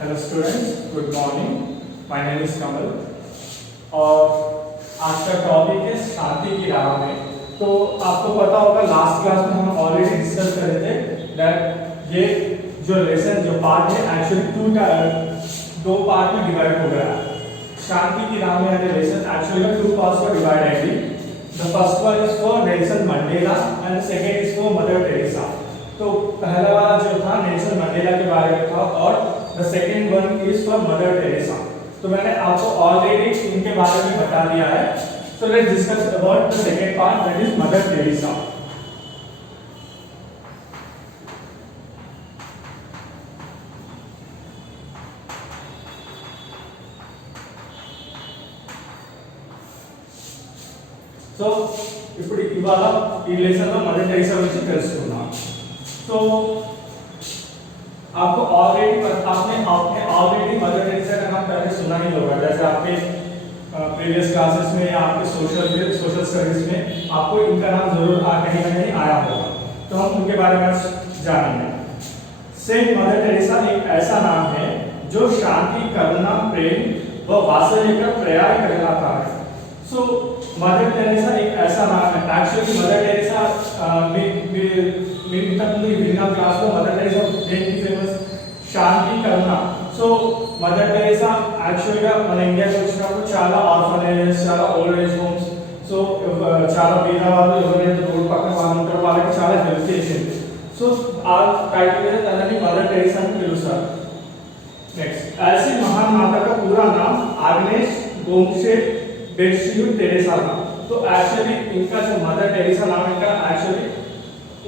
Hello students, good morning. My name is Kamal और आज का टॉपिक है शांति की राह में। तो आपको पता होगा लास्ट क्लास में हम ऑलरेडी डिस्कस कर रहे थे दैट ये जो लेसन जो पार्ट है एक्चुअली दो पार्ट में डिवाइड हो गया है। शांति की राह में है लेसन एक्चुअली टू पार्ट्स में डिवाइड है। The first one is for Nelson Mandela and second is for mother Teresa. तो पहला वाला जो था नेल्सन मंडेला के बारे में था और the second one is for mother Teresa. तो मैंने आपको ऑलरेडी इनके बारे में बता दिया है। So let's discuss about the second part that is mother Teresa. So ఇప్పుడు ఇవాళ ఈ లెసన్ లో మదర్ टेरेसा గురించి తెలుసుకుందాం। तो आपको आपने ऑलरेडी मदर टेरेसा का नाम पहले सुना ही होगा। जैसे आपके प्रीवियस क्लासेस में या आपके सोशल स्टडीज में आपको इनका नाम जरूर कहीं ना कहीं आया होगा। तो हम उनके बारे में जानेंगे। सेंट मदर टेरेसा एक ऐसा नाम है जो शांति, करुणा, प्रेम व वात्सल्य का पर्याय कहलाता है। सो मदर टेरेसा एक ऐसा नाम है। एक्चुअली मदर टेरेसा क्लास में मदर टेरेसा फेमस शांति, करुणा। సో మదర్ టెరెసా యాక్చువల్గా మన ఇండియాకి వచ్చినప్పుడు చాలా ఆర్ఫనేజెస్, చాలా ఓల్డ్ ఏజ్ హోమ్స్, సో చాలా పేదవాళ్ళు ఎవరైతే రోడ్ పక్కన వాళ్ళు ఉంటారో వాళ్ళకి చాలా హెల్ప్ చేసింది। సో ఆ టైటిల్ మీద తనని మదర్ టెరెసా అని పిలుస్తారు। नेक्स्ट, ऐसी महान माता का पूरा नाम आग्नेस गोमशे बेट्शियू टेरेसा था। तो एक्चुअली इनका जो मदर टेरेसा नाम इनका एक्चुअली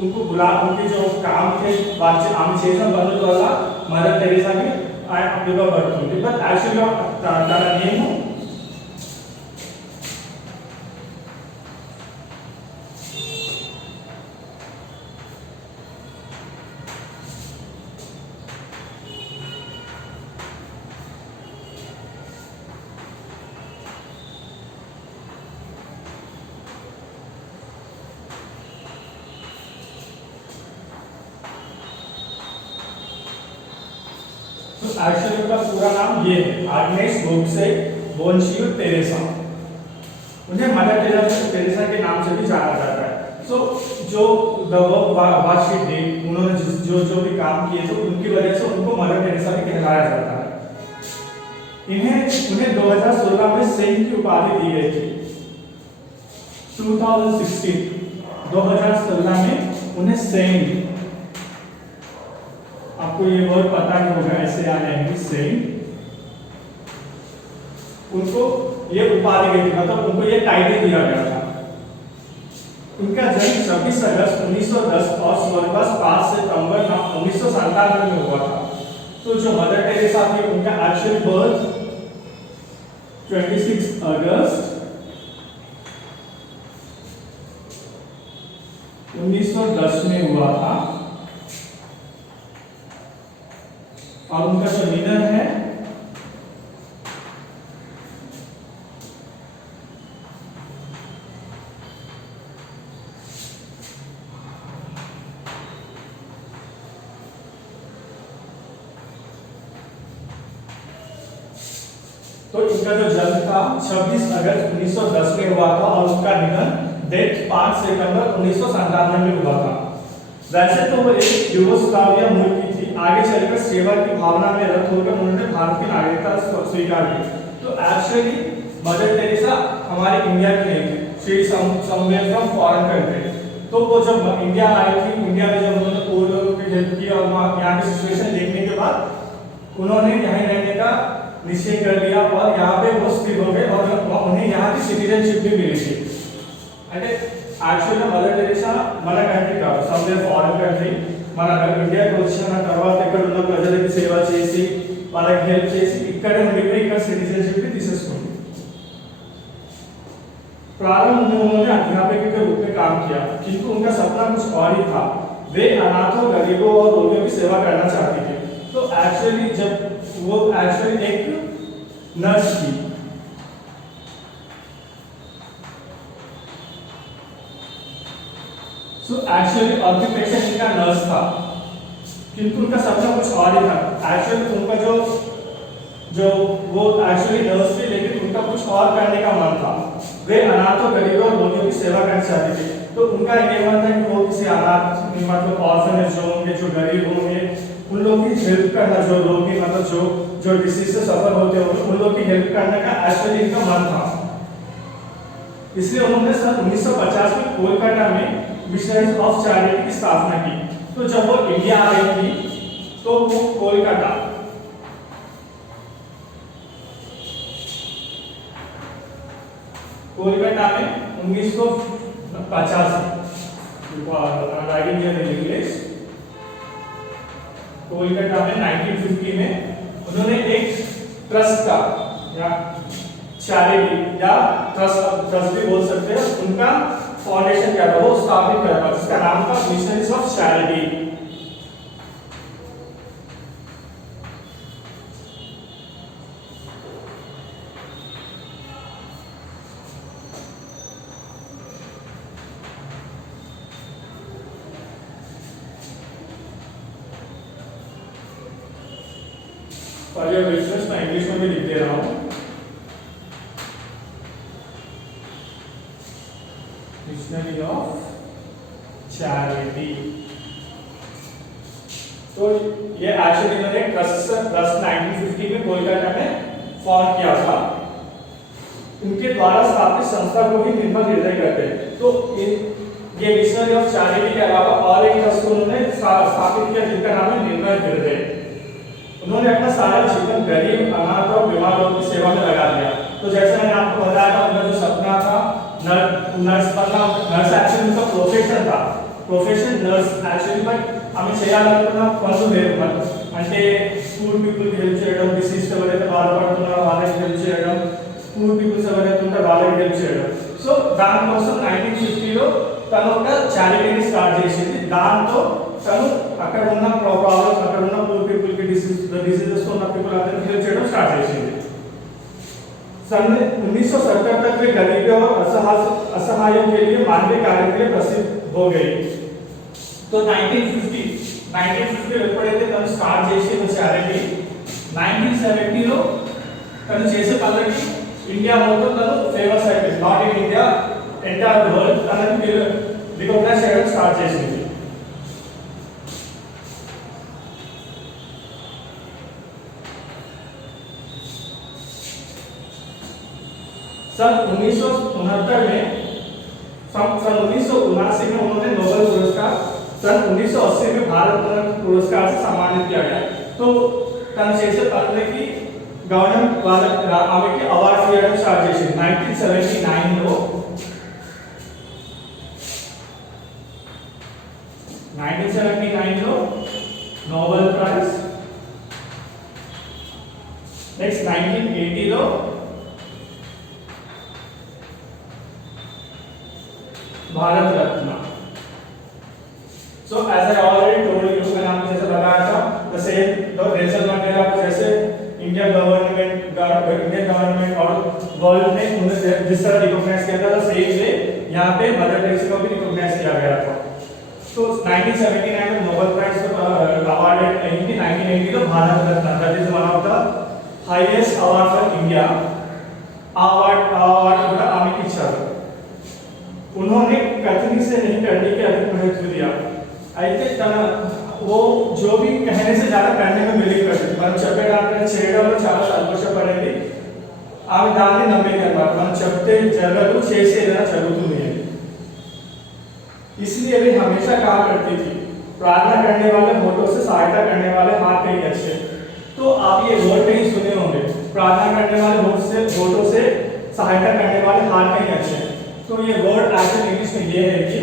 उनको उनके जो काम थे बातचीत आम చేసిన పనుల వల్ల మదర్ టెరెసాకి పిలువబడుతుంది। బట్ యాక్చువల్గా తన నేమ్ एक्चुअली उनका पूरा नाम ये है आग्नेस गोमशे बेट्शियू टेरेसा। उन्हें मदर टेरेसा के नाम से भी जाना जाता है। सो जो उन्होंने जो भी काम किए थे उनकी वजह से उनको मदर टेरेसा भी कहलाया जाता है। उन्हें 2016 में सेंट की उपाधि दी गई थी। 2016 में उन्हें सेंट, आपको ये वर्ड पता नहीं होगा, ऐसे आ जाएंगे सेंट, उनको ये उपाधि गई थी, मतलब उनको ये टाइटल दिया गया था। उनका जन्म 26 अगस्त 1910 और स्वर्गवास 5 सितंबर 1997 में हुआ था। तो जो मदर टेरेसा थी उनका एक्चुअल बर्थ 26 अगस्त 1910 में हुआ था और उनका जो निधन है तो इनका जो जन्म था 26 अगस्त 1910 में हुआ था और उसका निधन डेट 5 सितंबर 1997 में हुआ था। वैसे तो वो एक यूगोस्लाविया मूल की थी। आगे चलकर सेवा की भावना में रत होकर उन्होंने भारत की नागरिकता स्वीकार की। तो एक्चुअली मदर टेरेसा हमारे इंडिया की नहीं थी, she somewhere from foreign country. तो वो जब इंडिया आई थी, इंडिया में जब उन्होंने पूर्व लोगों की हेल्प की और यहाँ की सिचुएशन देखने के बाद उन्होंने यहाँ रहने का निश्चय कर लिया और यहाँ पे वो स्थिर हो गए और उन्हें यहाँ की सिटीजनशिप भी मिली थी। అంటే యాక్చువల్గా మదర్ టెరెసా మన కంట్రీ కాదు, సమ్వేర్ ఫారెన్ కంట్రీ, మన ఇండియాకి వచ్చిన తర్వాత ఇక్కడ ఉన్న ప్రజలకు సేవ చేసి వాళ్ళకి हेल्प చేసి ఇక్కడే ఉండిపోయి ఇక్కడ सिटीजनशिप తీసేసుకుంది। प्रारंभ में उन्होंने अध्यापक के रूप में काम किया, किंतु उनका सपना कुछ और ही था। वे अनाथों, गरीबों और रोगियों की सेवा करना चाहती थी। तो एक्चुअली जब वो एक्चुअली एक नर्स थी। सो एक्चुअली ऑक्यूपेशन इनका नर्स था, किंतु उनका सपना कुछ और ही था। एक्चुअली उनका जो जो वो एक्चुअली नर्स थे, लेकिन उनका कुछ और करने का मन था। वे अनाथों, गरीबों और रोगियों की सेवा करना चाहते थे। तो उनका ये मन था कि वो किसी अनाथ मतलब ऑर्फनेज जो होंगे, जो गरीब होंगे, उन लोगों की हेल्प करना, जो रोगी मतलब जो जो डिसीज से सफर होते होंगे, उन लोगों की हेल्प करने का एक्चुअली इनका मन था। इसलिए उन्होंने सन 1950 में कोलकाता में मिशनरीज ऑफ चैरिटी की स्थापना की। तो जब वो इंडिया आ रही थी तो वो कोलकाता में 1950 राइटिंग इन इंग्लिश, कोलकाता में 1950 में उन्होंने एक ट्रस्ट का या चैरिटी या ट्रस्ट भी बोल सकते हैं, उनका फाउंडेशन क्या था वो स्थापित किया था, जिसका नाम था मिशनरीज ऑफ चैरिटी। और ये बिजनेस मैं इंग्लिश में भी लिख दे रहा हूँ, मिशनरी ऑफ चैरिटी। तो ये एक्चुअली इन्होंने ट्रस्ट 1950 में कोलकाता में फॉर्म किया था। इनके द्वारा स्थापित संस्था को भी निर्मल हृदय करते हैं। तो ये मिशनरी ऑफ चैरिटी के अलावा और एक ट्रस्ट को उन्होंने स्थापित किया, जिनका नाम है निर्मल हृदय। उन्होंने अपना सारा जीवन गरीब, अनाथ और बीमार लोगों की सेवा में लगा दिया। तो जैसे मैंने आपको बताया था, उनका जो सपना था नर्स बनना, नर्स एक्चुअली उनका प्रोफेशन था, प्रोफेशन नर्स एक्चुअली, बट ఆమె చేయాలనుకున్న పనులు వేరు. అంటే స్కూల్ పీపుల్కి హెల్ప్ చేయడం, డిసీజ్ ఎవరైతే బాధపడుతున్నారో వాళ్ళకి హెల్ప్ చేయడం, స్కూల్ పీపుల్స్ ఎవరైతే ఉంటారో వాళ్ళకి హెల్ప్ చేయడం. సో దానికోసం 1950లో తను ఒక చారిటీని స్టార్ట్ చేసింది. దాంతో తను అక్కడ ఉన్న ప్రాబ్లమ్స్, అక్కడ ఉన్న పూర్ పీపుల్ కి డిసీజెస్ ఉన్న పీపుల్ అందరికీ హెల్ప్ చేయడం స్టార్ట్ చేసింది. सन 1970 तक वे गरीबों और असहायों के लिए मानवीय कार्य के लिए प्रसिद्ध हो गई. तो 1950 ఎప్పుడైతే తను స్టార్ట్ చేసిన చారిటీ, 1970 లో తను చేసే పనులకి ఇండియా మొత్తం తను ఫేమస్ అయిపోయింది. Not in India, entire world తనని రికగ్నైజ్ చేయడం స్టార్ట్ చేసింది. सन 1969 में सन 1979 में उन्होंने नोबेल पुरस्कार, सन 1980 में भारत रत्न पुरस्कार से सम्मानित किया गया. तो తను చేసే పనులకి గవర్నమెంట్ వాళ్ళ ఆమెకి అవార్డ్స్ ఇవ్వడం స్టార్ట్ చేసింది. 1979 లో నోబెల్ ప్రైజ్, నెక్స్ట్ 1980 లో Bharat Ratna. So as I already told you, मैंने आपको जैसे बताया था, the same नेल्सन मंडेला को जैसे इंडियन गवर्नमेंट और वर्ल्ड ने उन्हें जिस तरह रिकॉग्नाइज किया था, सेम वे यहाँ पे मदर टेरेसा को भी रिकॉग्नाइज किया गया था. तो 1979 में नोबेल प्राइज अवार्डेड, 1980 में Bharat Ratna, that is one of the highest award for India. Award కూడా ఆమెకి ఇచ్చారు. उन्होंने कथनी से नहीं करने के अधिक महत्व दिया. అయితే తన वो जो भी कहने से ज्यादा करने में बिलीव करती, మనం చెప్పేదాన్ని చేయడంలో చాలా సంతోషపడేది. ఆమె దాన్ని నమ్మేది అన్నమాట. మనం చెప్తే జరగదు, చేస్తే ఏదైనా జరుగుతుంది అని. इसलिए वे हमेशा कहा करती थी, प्रार्थना करने वाले होठों से सहायता करने वाले हाथ नहीं अच्छे. तो आप ये वर्ड नहीं सुने होंगे, प्रार्थना करने वाले होठों से सहायता करने वाले हाथ नहीं अच्छे. तो ये वर्ड एक्चुअली इंग्लिश में ये है कि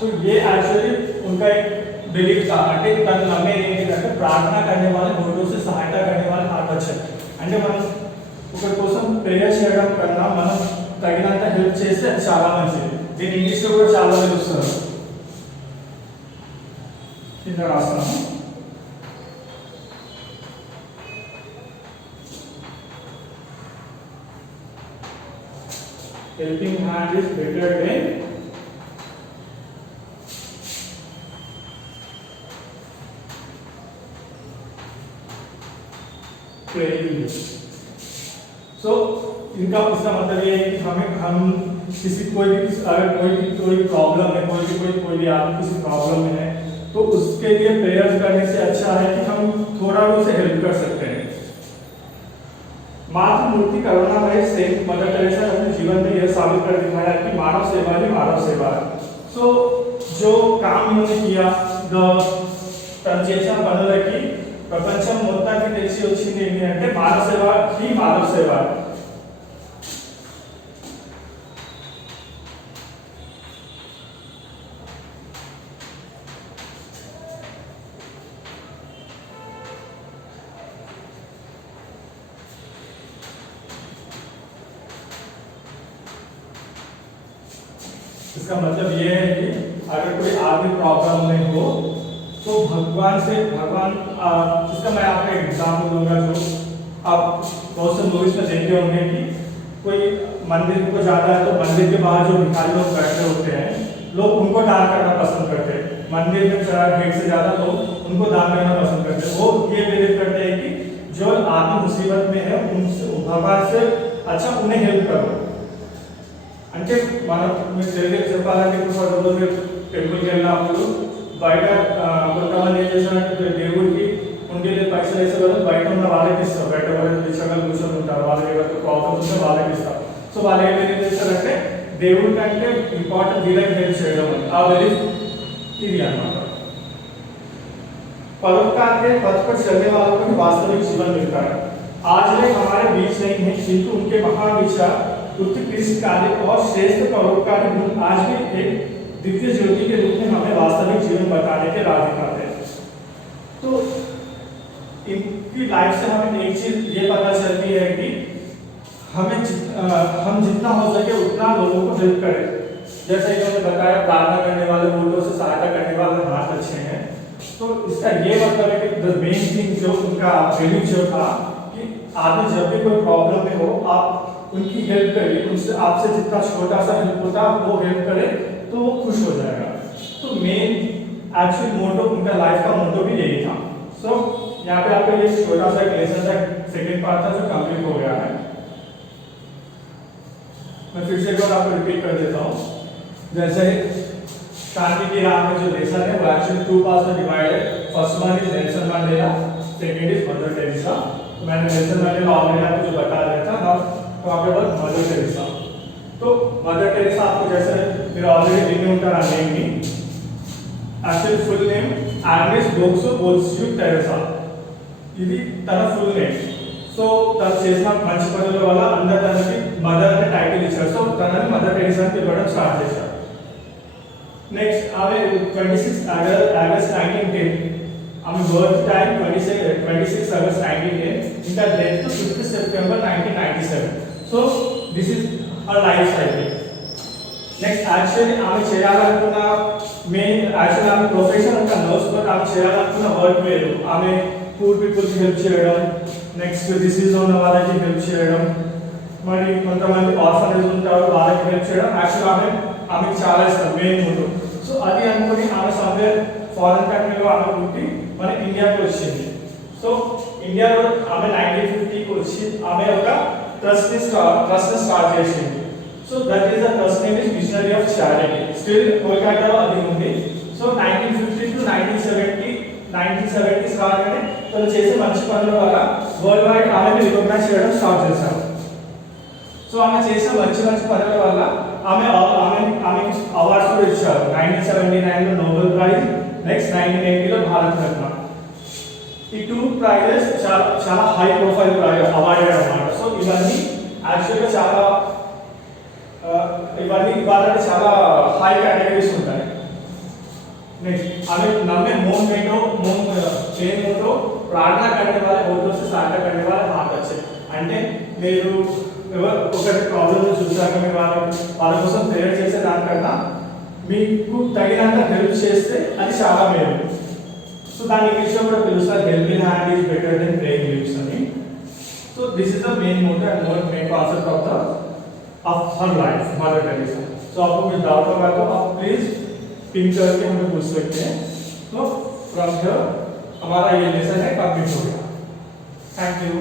तो ये एक्चुअली उनका एक बिलीफ था అంటే తను నమ్మేది ఏంటంటే ప్రార్థన करने वाले लोगों से सहायता करने वाले హార్ట్ వచ్చారు అంటే మనం ఒకరి కోసం ప్రేయర్ చేయడం కన్నా మనం తగినంత హెల్ప్ చేస్తే అది చాలా మంచిది దీని ఇంగ్లీష్ లో కూడా చాలా తెలుస్తుంది కింద రాస్తాను helping hand is better than praying. So इनका इसका मतलब ये है कि हम किसी अगर कोई प्रॉब्लम है कोई भी आदमी किसी प्रॉब्लम में है तो उसके लिए प्रेयर करने से अच्छा है कि हम थोड़ा भी उसे हेल्प कर सकते हैं मातृ मूर्ति करुणामय सेंट मदर टेरेसा ने अपने जीवन में यह साबित कर दिखाया कि मानव सेवा ही मानव सेवा है सो जो काम इन्होंने किया తను చేసిన పనులకి ప్రపంచం మొత్తానికి తెలిసి వచ్చింది ఏంటి అంటే మానవ సేవ ही मानव सेवा है इसका मतलब ये है कि अगर कोई आदमी प्रॉब्लम में हो तो भगवान इसका मैं आपको एग्जाम्पल दूंगा जो आप बहुत से मूवीज में देखे होंगे कि कोई मंदिर को जाता है तो मंदिर के बाहर जो भिखारी लोग बैठे होते हैं लोग उनको दान करना पसंद करते हैं मंदिर में चढ़ा ढेर से ज्यादा लोग उनको दान करना पसंद करते हैं वो ये बिलीव करते हैं कि जो आदमी मुसीबत में है उनसे भगवान से अच्छा उन्हें हेल्प करो అంటే మనం మీకు తెలియక చెప్పాలంటే ఇప్పుడు రోజు టెంపుల్కి వెళ్ళినప్పుడు బయట కొంతమంది ఏం చేస్తారంటే దేవుడికి ఉండే పైసలు వేసే వాళ్ళు బయట ఉన్న వాళ్ళకి ఇస్తారు బయట ఎవరైతే రిక్షాలు కూర్చొని ఉంటారు వాళ్ళకి ఎవరికి ప్రాబ్లమ్స్ ఉంటే వాళ్ళకి ఇస్తారు సో వాళ్ళు ఏం చేస్తారంటే దేవుడి కంటే ఇంపార్టెంట్ వీళ్ళకి హెల్ప్ చేయడం అని ఆ బిలీఫ్ ఇది అన్నమాట परोपकार के पथ पर चलने वालों को वास्तविक जीवन मिलता है आज वे हमारे बीच नहीं है किंतु उनके महान विचार उत्कृष्ट कार्य और श्रेष्ठ परोपकारी गुण आज भी एक दिव्य ज्योति के रूप में हमें वास्तविक जीवन बताने के राह दिखाते हैं तो इनकी लाइफ से हमें एक चीज ये पता चलती है कि हम जितना हो सके उतना लोगों को हेल्प करें जैसे इन्होंने बताया प्रार्थना करने वाले लोगों से सहायता करने वाले हाथ अच्छे हैं तो इसका ये मतलब है कि द मेन थिंग जो उनका बिलीफ जो था कि आदमी जब भी कोई प्रॉब्लम में हो आप उनकी हेल्प करिए उनसे आपसे जितना छोटा सा हेल्प होता है वो हेल्प करे तो वो खुश हो जाएगा तो मेन एक्चुअल मोटो उनका लाइफ का मोटो भी यही था सो यहाँ पे आपका ये छोटा सा लेसन था सेकंड पार्ट था जो कंप्लीट हो गया है मैं फिर से एक बार आपको रिपीट कर देता हूँ जैसे शांति की राह में जो लेसन है वो एक्चुअली टू पार्ट्स में डिवाइड है first one is Nelson Mandela second is mother Teresa मैंने नेल्सन मंडेला ऑलरेडी आपको जो बता दिया था ना talk about Mother Teresa. तो Mother Teresa आपको जैसे मेरा ऑलरेडी लिंक उनका नेम भी actually full name Agnes Boxo Bolsju Teresa ఇది తన ఫుల్ నేమ్ సో తను చేసిన మంచి పనుల వల్ల అందరు తనకి మదర్ అనే టైటిల్ ఇచ్చారు సో తనని మదర్ టెరెసా అని పిలవడం స్టార్ట్ చేశారు నెక్స్ట్ ఆమె 26 ఆగస్ట్ 1910 आमी बर्थ टाइम 26 अगस्त 1910 इनका डेथ तो 5 सितंबर 1997 so this is her life cycle next actually आमी చేయాలనుకున్న మెయిన్ యాక్చువల్లీ ఆమె ప్రొఫెషన్ ఒక నర్స్ బట్ ఆమె చేయాలనుకున్న వర్క్ వేరు ఆమె పూర్ పీపుల్ కి హెల్ప్ చేయడం నెక్స్ట్ డిసీజ్ ఉన్న వాళ్ళకి హెల్ప్ చేయడం మరి కొంతమంది ఆర్ఫనేజ్ ఉంటారు వాళ్ళకి హెల్ప్ చేయడం యాక్చువల్లీ ఆమెకి చాలా ఇష్టం మెయిన్ మోటో సో అది అనుకుని ఆమె సమ్వేర్ ఫారెన్ కంట్రీలో ఆమె పుట్టి మన ఇండియాకి వచ్చింది సో ఇండియాలో ఆమె 1950 కి వచ్చి ఆమె ఒక ట్రస్ట్ స్టార్ట్ చేసింది so that is the trust name is missionary of charity still కోల్కతాలో అది ఉంది సో 1950 టు 1970 కాగానే తను చేసే మంచి పనుల వల్ల వరల్డ్ వైడ్ ఆమెని రికగ్నైజ్ చేయడం స్టార్ట్ చేశారు సో ఆమె చేసిన మంచి పనుల వల్ల ఆమెకి అవార్డ్స్ కూడా ఇచ్చారు 1979 లో నోబెల్ ప్రైజ్ నెక్స్ట్ 1980 లో భారత రత్న ఈ టూ ప్రైజెస్ చాలా హై ప్రొఫైల్ అవార్డ్ అన్నమాట సో ఇవన్నీ యాక్చువల్గా ఇవన్నీ చాలా హై కేటగిరీస్ ఉంటాయి नेक्स्ट हमें नम्मे मोन मेटो मोन चेन मोटो प्रार्थना करने वाले ओटो से सहायता करने वाले हाथ अच्छे అంటే మీరు ఒకటి ప్రాబ్లం చూసాక మీరు వాళ్ళ కోసం ప్రేయర్ చేసే దానికన్నా మీకు తగినంత హెల్ప్ చేస్తే అది చాలా మేలు. సో దాని ఇంగ్లీష్లో కూడా పిలుస్తారు helping hand is better than praying lips అని. So this is the main motto and main concept of her life Mother Teresa. So आपको कुछ डाउट होगा तो आप प्लीज पिन करके हमें पूछ सकते हैं. तो फ्रॉम हियर हमारा ये लेसन है कंप्लीट हो गया. Thank you.